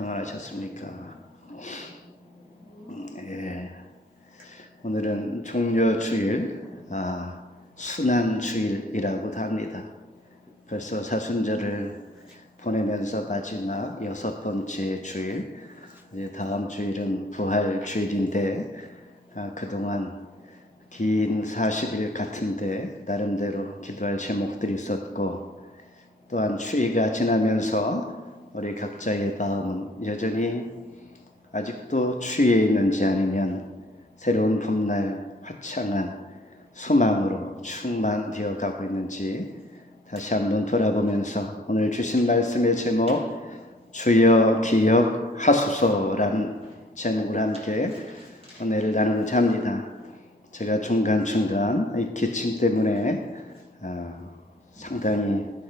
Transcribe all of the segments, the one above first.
평안하셨습니까? 예. 오늘은 종려주일, 순환주일이라고도 합니다. 벌써 사순절을 보내면서 마지막 6번째 주일, 이제 다음 주일은 부활주일인데, 그동안 긴 40일 같은데 나름대로 기도할 제목들이 있었고, 또한 추위가 지나면서 우리 각자의 마음은 여전히 아직도 추위에 있는지 아니면 새로운 봄날 화창한 소망으로 충만되어 가고 있는지 다시 한번 돌아보면서 오늘 주신 말씀의 제목 주여 기억하소서라는 제목을 함께 은혜를 나누고자 합니다. 제가 중간중간 이 기침 때문에 상당히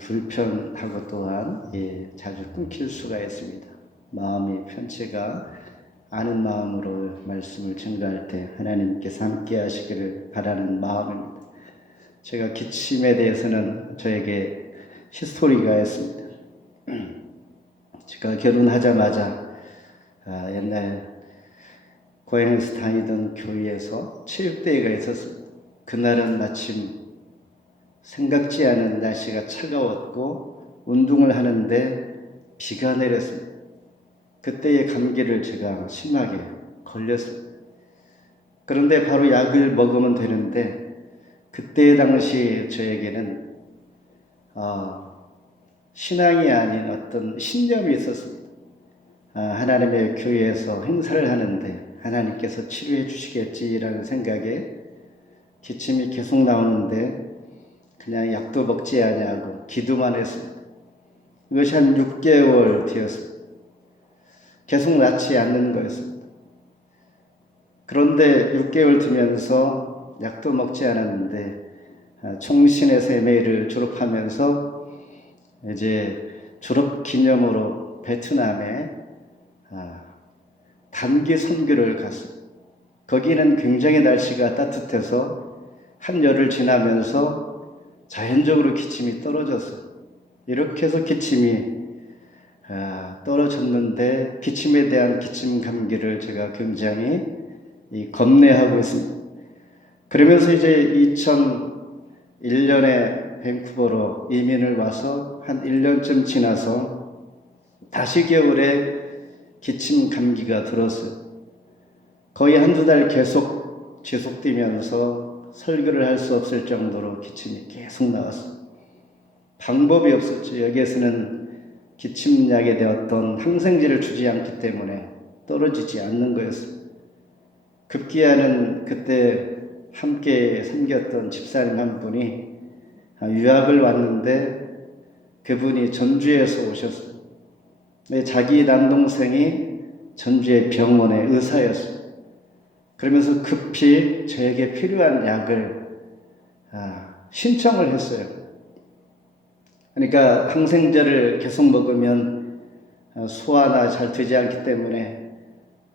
불편하고 또한 자주 끊길 수가 있습니다. 마음이 편치가 않은 마음으로 말씀을 증거할 때 하나님께서 함께 하시기를 바라는 마음입니다. 제가 기침에 대해서는 저에게 히스토리가 있습니다. 제가 결혼하자마자 옛날 고향에서 다니던 교회에서 체육대회가 있었습니다. 그날은 마침 생각지 않은 날씨가 차가웠고 운동을 하는데 비가 내렸습니다. 그때의 감기를 제가 심하게 걸렸습니다. 그런데 바로 약을 먹으면 되는데 그때 당시 저에게는 신앙이 아닌 어떤 신념이 있었습니다. 하나님의 교회에서 행사를 하는데 하나님께서 치료해 주시겠지라는 생각에 기침이 계속 나오는데 그냥 약도 먹지 아니하고 기도만 했습니다. 이것이 한 6개월 되었습니다. 계속 낫지 않는 거였습니다. 그런데 6개월 두면서 약도 먹지 않았는데 총신의 세매를 졸업하면서 이제 졸업 기념으로 베트남에 단기 선교를 갔습니다. 거기는 굉장히 날씨가 따뜻해서 한여름을 지나면서 자연적으로 기침이 떨어졌어요. 이렇게 해서 기침이 떨어졌는데 기침에 대한 기침 감기를 제가 굉장히 겁내하고 있습니다. 그러면서 이제 2001년에 밴쿠버로 이민을 와서 한 1년쯤 지나서 다시 겨울에 기침 감기가 들었어요. 거의 한두 달 계속 지속되면서 설교를 할 수 없을 정도로 기침이 계속 나왔어요. 방법이 없었죠. 여기에서는 기침약에 되었던 항생제를 주지 않기 때문에 떨어지지 않는 거였어요. 급기야는 그때 함께 섬겼던 집사님 한 분이 유학을 왔는데 그분이 전주에서 오셨어요. 자기 남동생이 전주의 병원의 의사였어요. 그러면서 급히 저에게 필요한 약을 신청을 했어요. 그러니까 항생제를 계속 먹으면 소화나 잘 되지 않기 때문에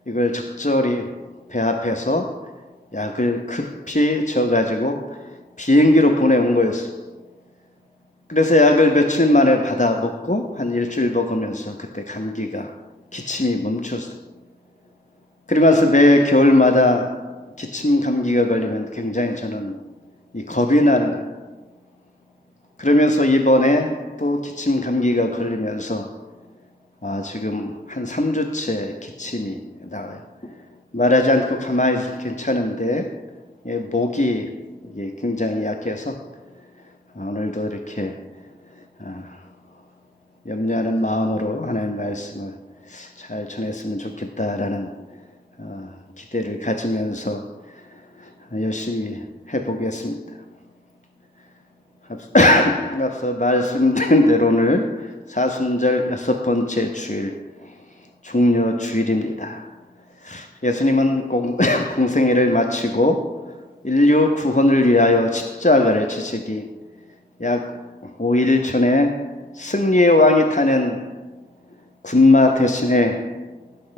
이걸 적절히 배합해서 약을 급히 줘가지고 비행기로 보내온 거였어요. 그래서 약을 며칠 만에 받아 먹고 한 일주일 먹으면서 그때 감기가 기침이 멈췄어요. 그러면서 매 겨울마다 기침 감기가 걸리면 굉장히 저는 겁이 나는 거예요. 그러면서 이번에 또 기침 감기가 걸리면서 지금 한 3주째 기침이 나와요. 말하지 않고 가만히 있어도 괜찮은데 목이 굉장히 약해서 오늘도 이렇게 염려하는 마음으로 하나님의 말씀을 잘 전했으면 좋겠다라는 기대를 가지면서 열심히 해보겠습니다. 앞서 말씀드린 대로 오늘 사순절 6번째 주일, 종려주일입니다. 예수님은 공생애를 마치고 인류 구원을 위하여 십자가를 지시기 약 5일 전에 승리의 왕이 타는 군마 대신에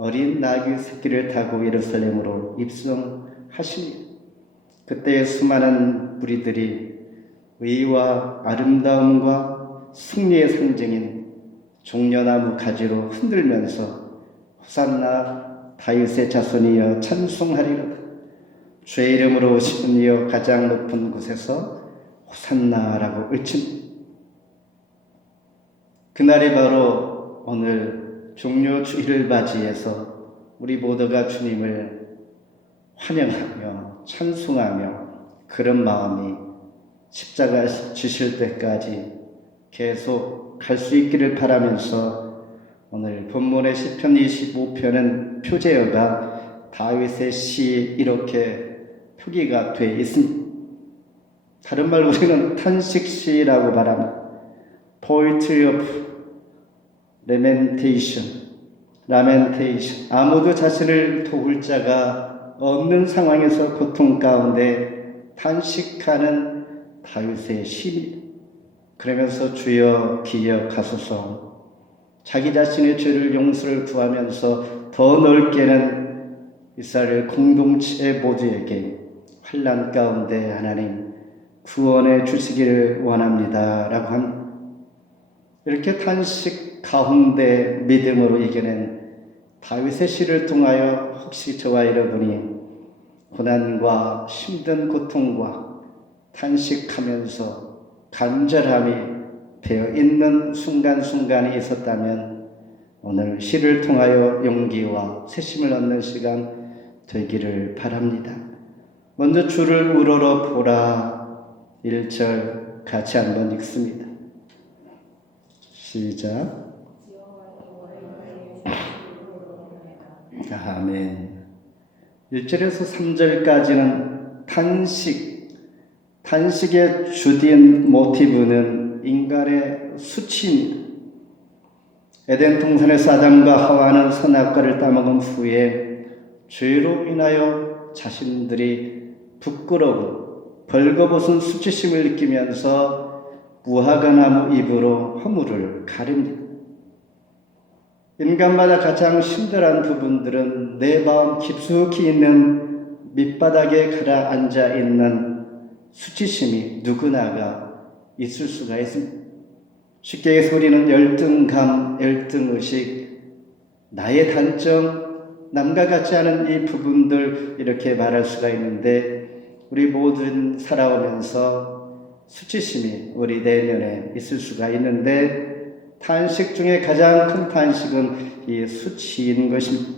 어린 나귀 새끼를 타고 예루살렘으로 입성하시니 그때 수많은 무리들이 의와 아름다움과 승리의 상징인 종려나무 가지로 흔들면서 호산나 다윗의 자손이여 찬송하리로다. 주의 이름으로 오시는 이여 가장 높은 곳에서 호산나라고 외칩니다. 그날이 바로 오늘 종려 주일을 맞이해서 우리 모두가 주님을 환영하며 찬송하며 그런 마음이 십자가 지실 때까지 계속 갈 수 있기를 바라면서 오늘 본문의 시편 25편은 표제어가 다윗의 시 이렇게 표기가 되어 있습니다. 다른 말로 우리는 탄식시라고 말합니다. Poetry of Lamentation. 아무도 자신을 도울 자가 없는 상황에서 고통 가운데 탄식하는 다윗의 시입니다. 그러면서 주여 기억하소서. 자기 자신의 죄를 용서를 구하면서 더 넓게는 이스라엘 공동체 모두에게 환난 가운데 하나님 구원해 주시기를 원합니다 라고 합니다. 이렇게 탄식 가운데 믿음으로 이겨낸 다윗의 시를 통하여 혹시 저와 여러분이 고난과 힘든 고통과 탄식하면서 간절함이 되어 있는 순간순간이 있었다면 오늘 시를 통하여 용기와 새심을 얻는 시간 되기를 바랍니다. 먼저 주를 우러러 보라 1절 같이 한번 읽습니다. 시작. 아멘. 1절에서 3절까지는 탄식의 주된 모티브는 인간의 수치입니다. 에덴 동산에서 아담과 하와는 선악과를 따먹은 후에 죄로 인하여 자신들이 부끄러운 벌거벗은 수치심을 느끼면서 무화과나무 잎으로 허물을 가립니다. 인간마다 가장 힘들어한 부분들은 내 마음 깊숙이 있는 밑바닥에 가라앉아 있는 수치심이 누구나가 있을 수가 있습니다. 쉽게 해서 우리는 열등감, 열등의식, 나의 단점, 남과 같지 않은 이 부분들 이렇게 말할 수가 있는데 우리 모든 살아오면서 수치심이 우리 내면에 있을 수가 있는데 탄식 중에 가장 큰 탄식은 이 수치인 것입니다.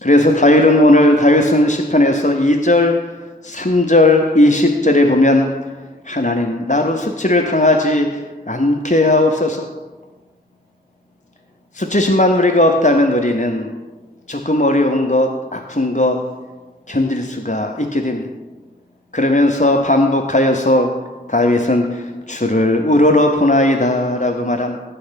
그래서 다윗은 시편에서 2절, 3절, 20절에 보면 하나님 나로 수치를 당하지 않게 하옵소서. 수치심만 우리가 없다면 우리는 조금 어려운 것, 아픈 것 견딜 수가 있게 됩니다. 그러면서 반복하여서 다윗은 주를 우러러 보나이다 라고 말합니다.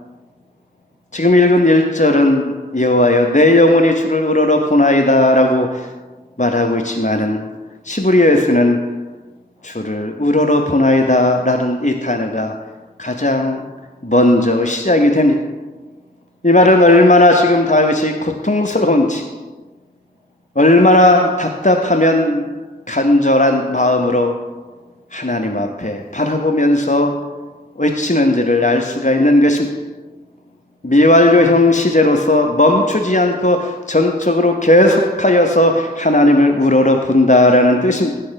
지금 읽은 1절은 여호와여 내 영혼이 주를 우러러 보나이다 라고 말하고 있지만은 시브리어에서는 주를 우러러 보나이다 라는 이 단어가 가장 먼저 시작이 됩니다. 이 말은 얼마나 지금 다윗이 고통스러운지, 얼마나 답답하면 간절한 마음으로 하나님 앞에 바라보면서 외치는지를 알 수가 있는 것입니다. 미완료형 시제로서 멈추지 않고 전적으로 계속하여서 하나님을 우러러 본다라는 뜻입니다.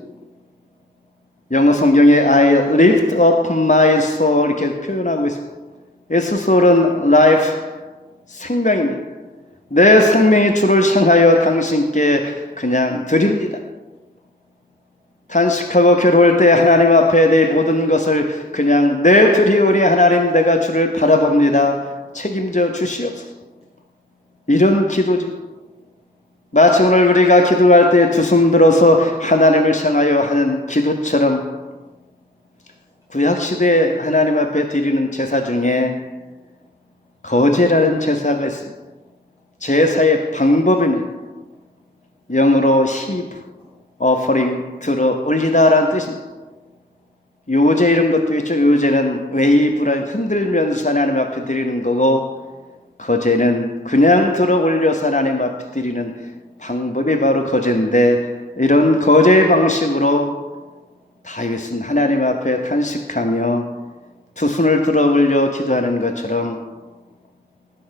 영어 성경에 I lift up my soul 이렇게 표현하고 있습니다. Yes, soul은 life, 생명입니다. 내 생명이 주를 향하여 당신께 그냥 드립니다. 탄식하고 괴로울 때 하나님 앞에 내 모든 것을 그냥 내드리오니 하나님 내가 주를 바라봅니다. 책임져 주시옵소서. 이런 기도지. 마치 오늘 우리가 기도할 때 두 손 들어서 하나님을 향하여 하는 기도처럼 구약시대에 하나님 앞에 드리는 제사 중에 거제라는 제사가 있습니다. 제사의 방법입니다. 영어로 heave, offering, 들어 올리다라는 뜻입니다. 요제 이런 것도 있죠. 요제는 웨이브를 흔들면서 하나님 앞에 드리는 거고 거제는 그냥 들어 올려서 하나님 앞에 드리는 방법이 바로 거제인데 이런 거제의 방식으로 다윗은 하나님 앞에 탄식하며 두 손을 들어 올려 기도하는 것처럼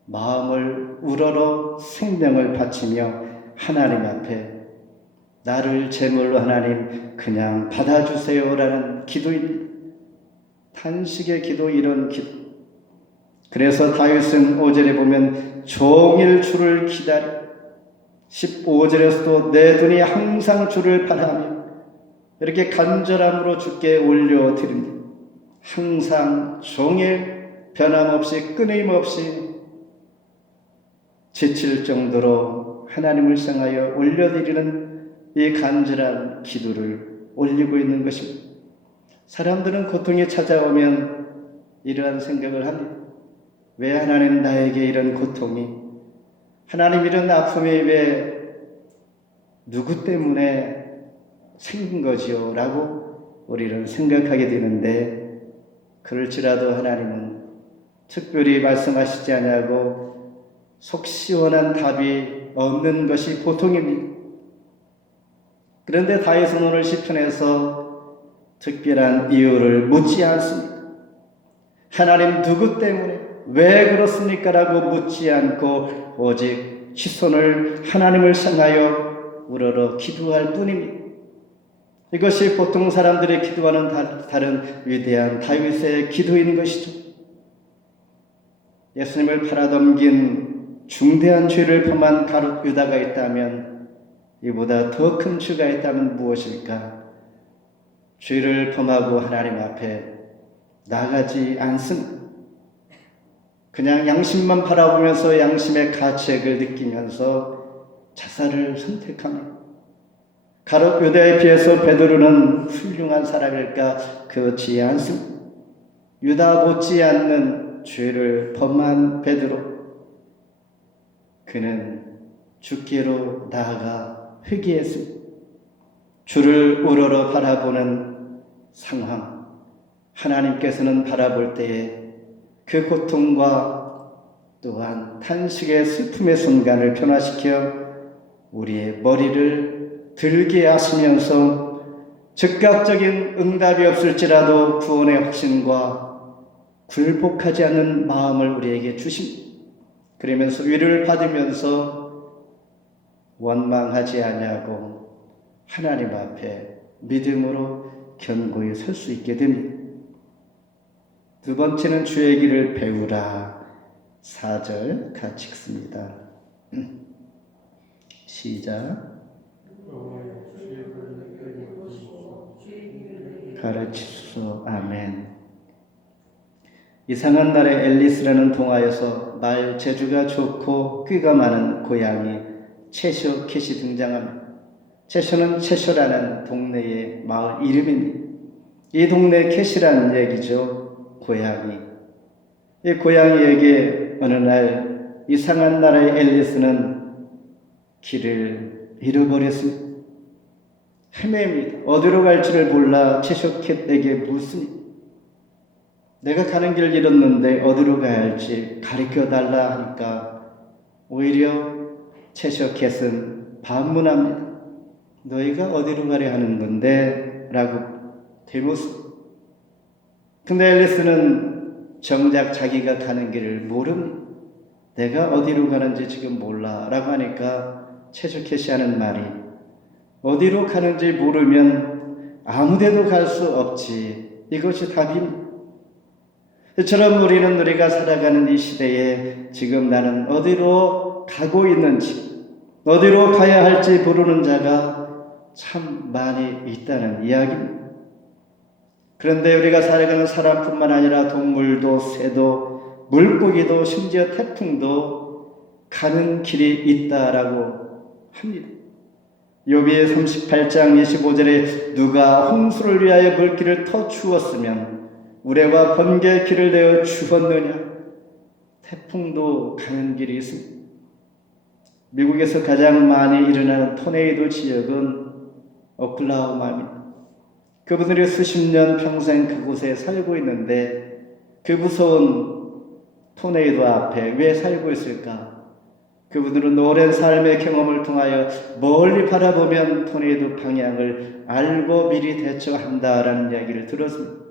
마음을 우러러 생명을 바치며 하나님 앞에 나를 제물로 하나님 그냥 받아주세요라는 기도입니다. 탄식의 기도, 이런 기도. 그래서 다윗은 5절에 보면 종일 주를 기다려, 15절에서도 내 눈이 항상 주를 바라며 이렇게 간절함으로 주께 올려드립니다. 항상 종일 변함없이 끊임없이 지칠 정도로 하나님을 향하여 올려드리는 이 간절한 기도를 올리고 있는 것입니다. 사람들은 고통이 찾아오면 이러한 생각을 합니다. 왜 하나님 나에게 이런 고통이, 하나님 이런 아픔이 왜 누구 때문에 생긴 거지요? 라고 우리는 생각하게 되는데, 그럴지라도 하나님은 특별히 말씀하시지 않냐고 속 시원한 답이 없는 것이 보통입니다. 그런데 다윗은 오늘 시편에서 특별한 이유를 묻지 않습니다. 하나님 누구 때문에 왜 그렇습니까? 라고 묻지 않고 오직 시선을 하나님을 향하여 우러러 기도할 뿐입니다. 이것이 보통 사람들이 기도하는 다른 위대한 다윗의 기도인 것이죠. 예수님을 팔아넘긴 중대한 죄를 범한 가룟 유다가 있다면, 이보다 더 큰 죄가 있다면 무엇일까? 죄를 범하고 하나님 앞에 나가지 않습니다. 그냥 양심만 바라보면서 양심의 가책을 느끼면서 자살을 선택합니다. 가룟 유다에 비해서 베드로는 훌륭한 사람일까? 그렇지 않습니다. 유다 못지않는 죄를 범한 베드로, 그는 주께로 나아가 회개했습니다. 주를 우러러 바라보는 상황, 하나님께서는 바라볼 때에 그 고통과 또한 탄식의 슬픔의 순간을 변화시켜 우리의 머리를 들게 하시면서 즉각적인 응답이 없을지라도 구원의 확신과 굴복하지 않는 마음을 우리에게 주십니다. 그러면서 위로를 받으면서 원망하지 아니하고 하나님 앞에 믿음으로 견고히 설 수 있게 됩니다. 두 번째는 주의 길을 배우라. 4절 같이 읽습니다. 시작. 가르치소서. 아멘. 이상한 날의 앨리스라는 동화에서 말 재주가 좋고 꾀가 많은 고양이 채쇼 캣이 등장합니다. 채쇼는 채쇼라는 동네의 마을 이름입니다. 이 동네 캣이라는 얘기죠. 고양이. 이 고양이에게 어느 날 이상한 나라의 앨리스는 길을 잃어버렸습니다. 헤매입니다. 어디로 갈지를 몰라 채쇼 캣에게 묻습니다. 내가 가는 길을 잃었는데 어디로 가야 할지 가르쳐달라 하니까 오히려 채쇼 캣은 반문합니다. 너희가 어디로 가려 하는 건데? 라고 대묻습니다. 근데 앨리스는 정작 자기가 가는 길을 모릅니다. 내가 어디로 가는지 지금 몰라 라고 하니까 채쇼 캣이 하는 말이, 어디로 가는지 모르면 아무데도 갈 수 없지. 이것이 답입니다. 이처럼 우리가 살아가는 이 시대에 지금 나는 어디로 가고 있는지, 어디로 가야 할지 모르는 자가 참 많이 있다는 이야기입니다. 그런데 우리가 살아가는 사람뿐만 아니라 동물도, 새도, 물고기도, 심지어 태풍도 가는 길이 있다라고 합니다. 욥기 38장 25절에 누가 홍수를 위하여 물길을 터주었으면 우레와 번개의 길을 내어 주었느냐? 태풍도 가는 길이 있습니다. 미국에서 가장 많이 일어나는 토네이도 지역은 오클라호마입니다. 그분들이 수십 년 평생 그곳에 살고 있는데 그 무서운 토네이도 앞에 왜 살고 있을까? 그분들은 오랜 삶의 경험을 통하여 멀리 바라보면 토네이도 방향을 알고 미리 대처한다라는 이야기를 들었습니다.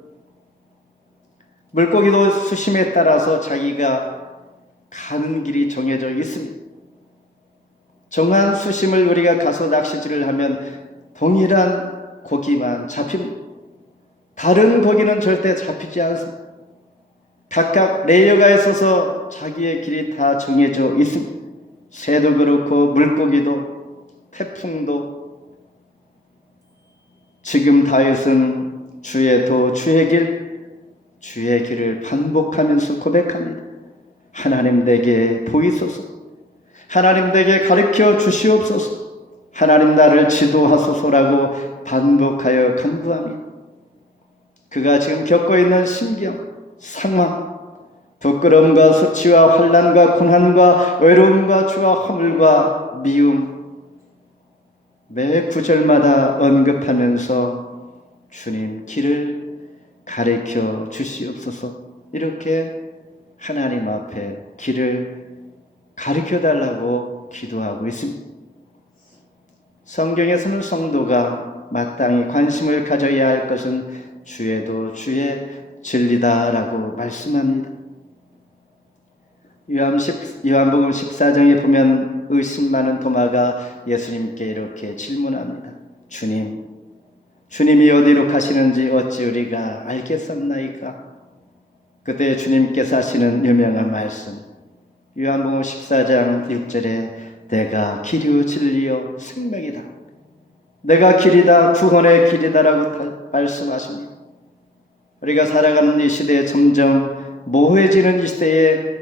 물고기도 수심에 따라서 자기가 가는 길이 정해져 있습니다. 정한 수심을 우리가 가서 낚시질을 하면 동일한 고기만 잡힙니다. 다른 고기는 절대 잡히지 않습니다. 각각 레이어가 있어서 자기의 길이 다 정해져 있습니다. 새도 그렇고 물고기도 태풍도. 지금 다윗은 주의 도 주의 길을 반복하면서 고백합니다. 하나님 내게 보이소서, 하나님 내게 가르쳐 주시옵소서, 하나님 나를 지도하소서라고 반복하여 간구합니다. 그가 지금 겪고 있는 심경, 상황, 부끄러움과 수치와 환난과 고난과 외로움과 주와 허물과 미움, 매 구절마다 언급하면서 주님 길을 가르쳐 주시옵소서, 이렇게 하나님 앞에 길을 가르쳐 달라고 기도하고 있습니다. 성경에서는 성도가 마땅히 관심을 가져야 할 것은 주의 도 주의 진리다라고 말씀합니다. 요한복음 14장에 보면 의심 많은 도마가 예수님께 이렇게 질문합니다. 주님이 어디로 가시는지 어찌 우리가 알겠었나이까? 그때 주님께서 하시는 유명한 말씀, 요한복음 14장 6절에 내가 길이요 진리요 생명이다, 내가 길이다 구원의 길이다라고 말씀하십니다. 우리가 살아가는 이 시대에 점점 모호해지는 이 시대에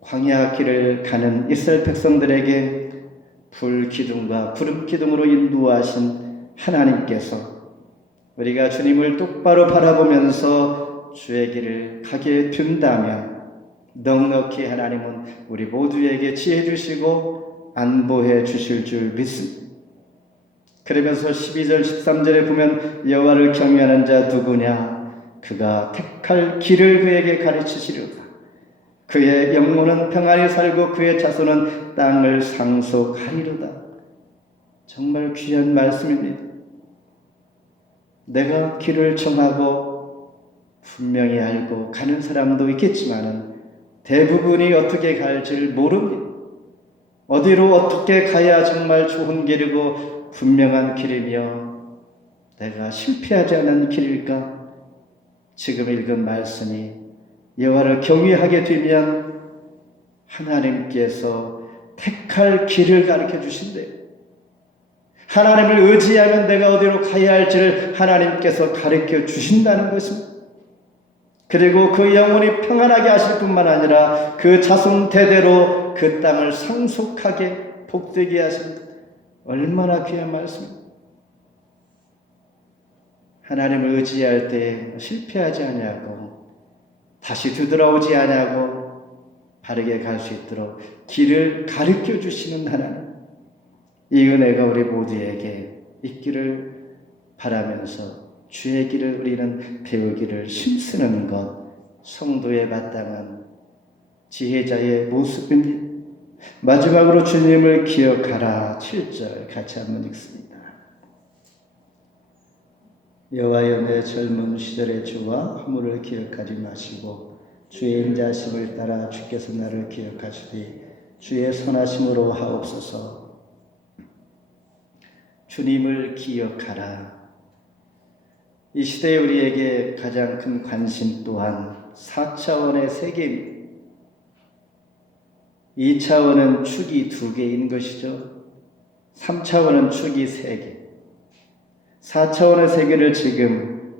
광야 길을 가는 이스라엘 백성들에게 불기둥과 구름기둥으로 인도하신 하나님께서 우리가 주님을 똑바로 바라보면서 주의 길을 가게 된다면 넉넉히 하나님은 우리 모두에게 지혜 주시고 안보해 주실 줄 믿습니다. 그러면서 12절 13절에 보면 여호와를 경외하는 자 누구냐? 그가 택할 길을 그에게 가르치시리로다. 그의 영혼은 평안히 살고 그의 자손은 땅을 상속하리로다. 정말 귀한 말씀입니다. 내가 길을 정하고 분명히 알고 가는 사람도 있겠지만 대부분이 어떻게 갈지를 모릅니다. 어디로 어떻게 가야 정말 좋은 길이고 분명한 길이며 내가 실패하지 않은 길일까? 지금 읽은 말씀이 여호와를 경외하게 되면 하나님께서 택할 길을 가르쳐 주신대요. 하나님을 의지하면 내가 어디로 가야 할지를 하나님께서 가르쳐 주신다는 것입니다. 그리고 그 영혼이 평안하게 하실 뿐만 아니라 그 자손 대대로 그 땅을 상속하게 복되게 하십니다. 얼마나 귀한 말씀입니다. 하나님을 의지할 때 실패하지 아니하고 다시 되돌아오지 아니하고 바르게 갈 수 있도록 길을 가르쳐 주시는 하나님, 이 은혜가 우리 모두에게 있기를 바라면서 주의 길을 우리는 배우기를 힘쓰는 것, 성도의 마땅한 지혜자의 모습입니다. 마지막으로 주님을 기억하라 7절 같이 한번 읽습니다. 여호와여 내 젊은 시절의 주와 허물을 기억하지 마시고 주의 인자하심을 따라 주께서 나를 기억하시되 주의 선하심으로 하옵소서. 주님을 기억하라. 이 시대에 우리에게 가장 큰 관심 또한 4차원의 세계입니다. 2차원은 축이 2개인 것이죠. 3차원은 축이 3개. 4차원의 세계를 지금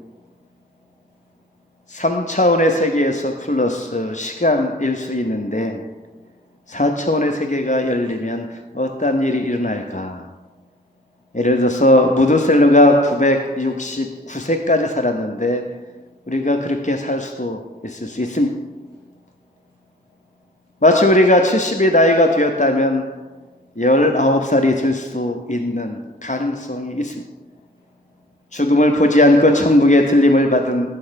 3차원의 세계에서 플러스 시간일 수 있는데 4차원의 세계가 열리면 어떤 일이 일어날까? 예를 들어서 무드셀러가 969세까지 살았는데 우리가 그렇게 살 수도 있을 수 있습니다. 마치 우리가 70의 나이가 되었다면 19살이 될 수 있는 가능성이 있습니다. 죽음을 보지 않고 천국의 들림을 받은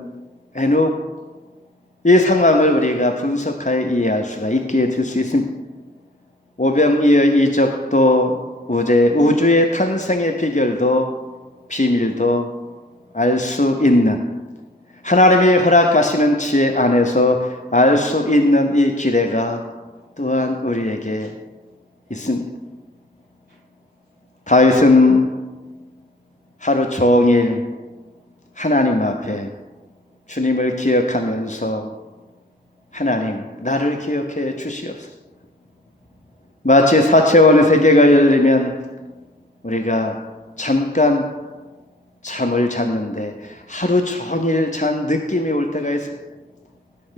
에녹, 이 상황을 우리가 분석하여 이해할 수가 있게 될 수 있습니다. 오병이어의 이적도 우주의 탄생의 비결도 비밀도 알 수 있는, 하나님이 허락하시는 지혜 안에서 알 수 있는 이 기대가 또한 우리에게 있습니다. 다윗은 하루 종일 하나님 앞에 주님을 기억하면서 하나님 나를 기억해 주시옵소서. 마치 사채원의 세계가 열리면 우리가 잠깐 잠을 잤는데 하루 종일 잔 느낌이 올 때가 있어요.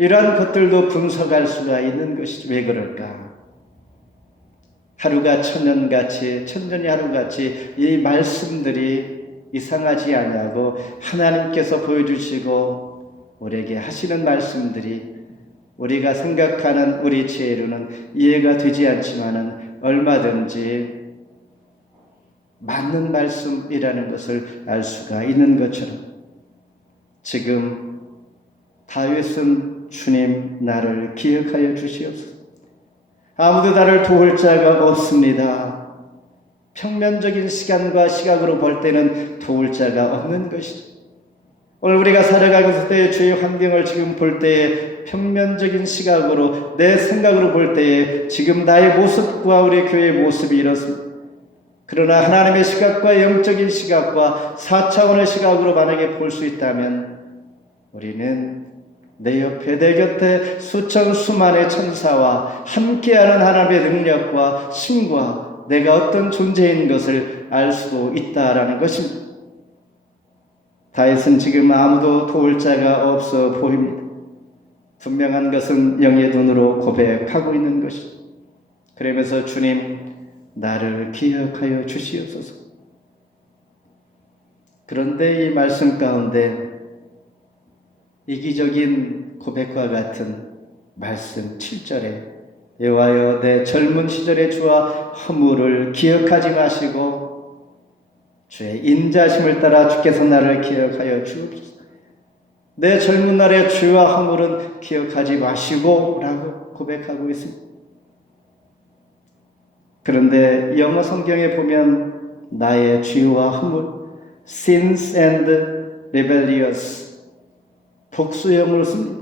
이러한 것들도 분석할 수가 있는 것이죠. 왜 그럴까? 하루가 천년같이, 천년이 하루같이 이 말씀들이 이상하지 않냐고 하나님께서 보여주시고 우리에게 하시는 말씀들이 우리가 생각하는 우리 지혜로는 이해가 되지 않지만은 얼마든지 맞는 말씀이라는 것을 알 수가 있는 것처럼 지금 다윗은 주님 나를 기억하여 주시옵소서. 아무도 나를 도울 자가 없습니다. 평면적인 시간과 시각으로 볼 때는 도울 자가 없는 것이죠. 오늘 우리가 살아가고 있을 때의 주의 환경을 지금 볼 때에 평면적인 시각으로 내 생각으로 볼 때에 지금 나의 모습과 우리 교회의 모습이 이렇습니다. 그러나 하나님의 시각과 영적인 시각과 4차원의 시각으로 만약에 볼 수 있다면 우리는 내 옆에 내 곁에 수천 수만의 천사와 함께하는 하나님의 능력과 힘과 내가 어떤 존재인 것을 알 수도 있다라는 것입니다. 다윗은 지금 아무도 도울 자가 없어 보입니다. 분명한 것은 영의 눈으로 고백하고 있는 것이죠. 그러면서 주님 나를 기억하여 주시옵소서. 그런데 이 말씀 가운데 이기적인 고백과 같은 말씀 7절에 여호와여 내 젊은 시절의 주와 허물을 기억하지 마시고 주의 인자심을 따라 주께서 나를 기억하여 주옵소서. 내 젊은 날의 죄와 허물은 기억하지 마시고 라고 고백하고 있습니다. 그런데 영어 성경에 보면 나의 죄와 허물 sins and rebellious 복수형을 씁니다.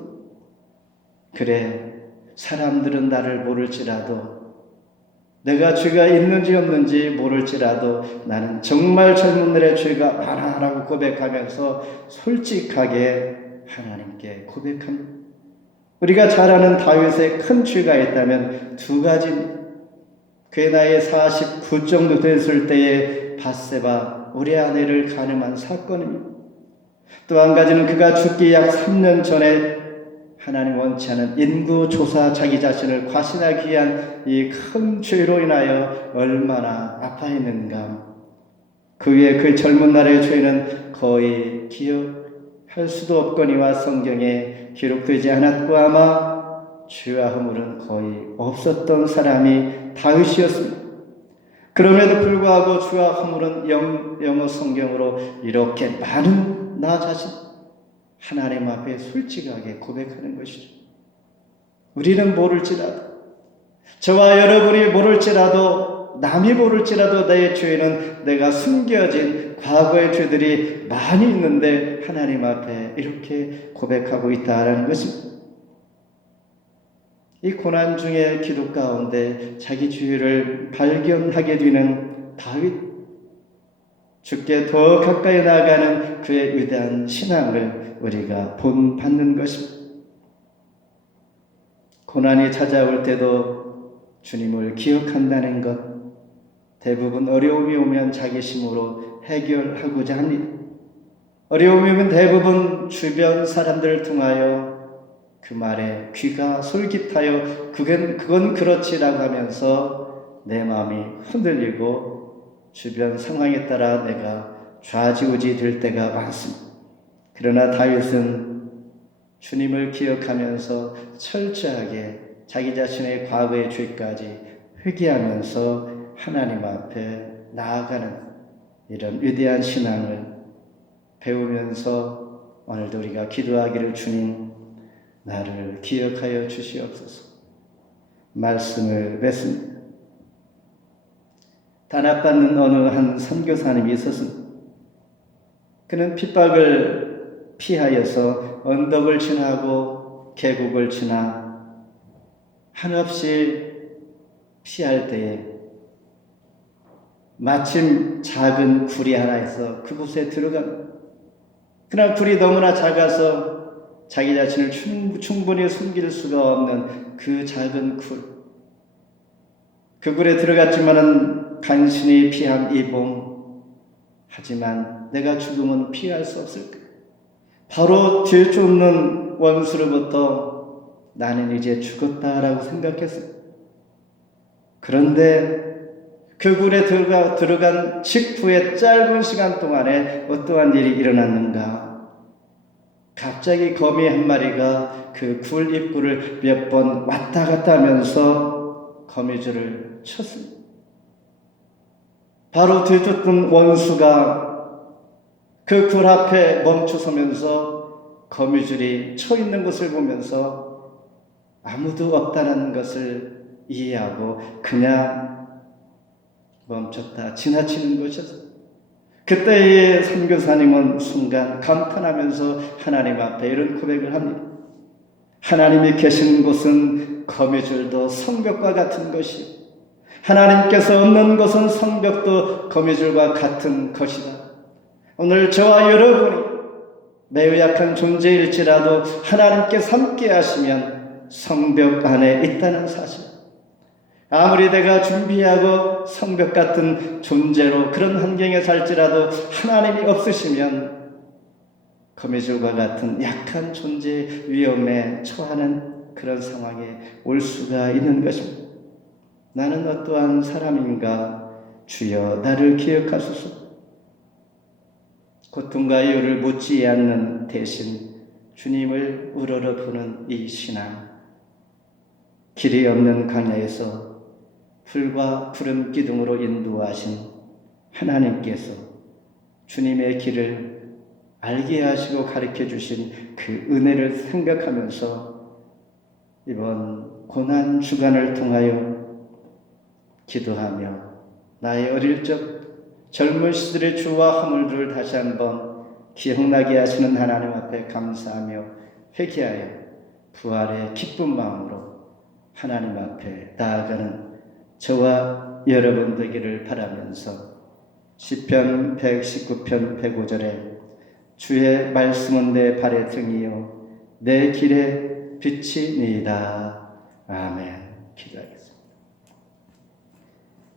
그래 사람들은 나를 모를지라도 내가 죄가 있는지 없는지 모를지라도 나는 정말 젊은 날의 죄가 많아라고 고백하면서 솔직하게 하나님께 고백합니다. 우리가 잘 아는 다윗의 큰 죄가 있다면 두 가지입니다. 그의 나이 49 정도 됐을 때에 밧세바 우리 아내를 간음한 사건입니다. 또 한 가지는 그가 죽기 약 3년 전에 하나님 원치 않은 인구조사 자기 자신을 과신하기 위한 이 큰 죄로 인하여 얼마나 아파했는가. 그 위에 그 젊은 날의 죄는 거의 기억할 수도 없거니와 성경에 기록되지 않았고 아마 죄와 허물은 거의 없었던 사람이 다윗이었습니다. 그럼에도 불구하고 죄와 허물은 영어 성경으로 이렇게 많은 나 자신 하나님 앞에 솔직하게 고백하는 것이죠. 우리는 모를지라도 저와 여러분이 모를지라도 남이 모를지라도 내 죄는 내가 숨겨진 과거의 죄들이 많이 있는데 하나님 앞에 이렇게 고백하고 있다는 것입니다. 이 고난 중에 기도 가운데 자기 죄를 발견하게 되는 다윗, 주께 더 가까이 나아가는 그의 위대한 신앙을 우리가 본받는 것입니다. 고난이 찾아올 때도 주님을 기억한다는 것, 대부분 어려움이 오면 자기 힘으로 해결하고자 합니다. 어려움이 오면 대부분 주변 사람들을 통하여 그 말에 귀가 솔깃하여 그건 그렇지라고 하면서 내 마음이 흔들리고 주변 상황에 따라 내가 좌지우지 될 때가 많습니다. 그러나 다윗은 주님을 기억하면서 철저하게 자기 자신의 과거의 죄까지 회개하면서 하나님 앞에 나아가는 이런 위대한 신앙을 배우면서 오늘도 우리가 기도하기를 주님 나를 기억하여 주시옵소서. 말씀을 맺습니다. 단합받는 어느 한 선교사님이 있었습니다. 그는 핍박을 피하여서 언덕을 지나고 계곡을 지나 한없이 피할 때에 마침 작은 굴이 하나 있어 그곳에 들어갑니다. 그러나 굴이 너무나 작아서 자기 자신을 충분히 숨길 수가 없는 그 작은 굴. 그 굴에 들어갔지만은 간신히 피한 이봉. 하지만 내가 죽음은 피할 수 없을까? 바로 뒤쫓는 원수로부터 나는 이제 죽었다라고 생각했어요. 그런데 그 굴에 들어간 직후의 짧은 시간 동안에 어떠한 일이 일어났는가? 갑자기 거미 한 마리가 그 굴 입구를 몇 번 왔다 갔다 하면서 거미줄을 쳤습니다. 바로 뒤쫓던 원수가 그 굴 앞에 멈춰서면서 거미줄이 쳐 있는 것을 보면서 아무도 없다는 것을 이해하고 그냥 멈췄다 지나치는 것이었어요. 그때의 선교사님은 순간 감탄하면서 하나님 앞에 이런 고백을 합니다. 하나님이 계신 곳은 거미줄도 성벽과 같은 것이, 하나님께서 없는 곳은 성벽도 거미줄과 같은 것이다. 오늘 저와 여러분이 매우 약한 존재일지라도 하나님께서 함께 하시면 성벽 안에 있다는 사실. 아무리 내가 준비하고 성벽 같은 존재로 그런 환경에 살지라도 하나님이 없으시면 거미줄과 같은 약한 존재의 위험에 처하는 그런 상황에 올 수가 있는 것입니다. 나는 어떠한 사람인가? 주여 나를 기억하소서. 고통과 이유를 묻지 않는 대신 주님을 우러러보는 이 신앙. 길이 없는 광야에서 불과 푸른 기둥으로 인도하신 하나님께서 주님의 길을 알게 하시고 가르쳐 주신 그 은혜를 생각하면서 이번 고난 주간을 통하여 기도하며 나의 어릴 적 젊은 시절의 주와 허물들을 다시 한번 기억나게 하시는 하나님 앞에 감사하며 회개하여 부활의 기쁜 마음으로 하나님 앞에 나아가는 저와 여러분 되기를 바라면서 시편 119편 105절에 주의 말씀은 내 발의 등이요 내 길에 빛이니이다. 아멘. 기도하겠습니다.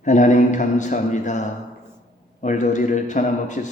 하나님 감사합니다. 오늘도 우리를 변함없이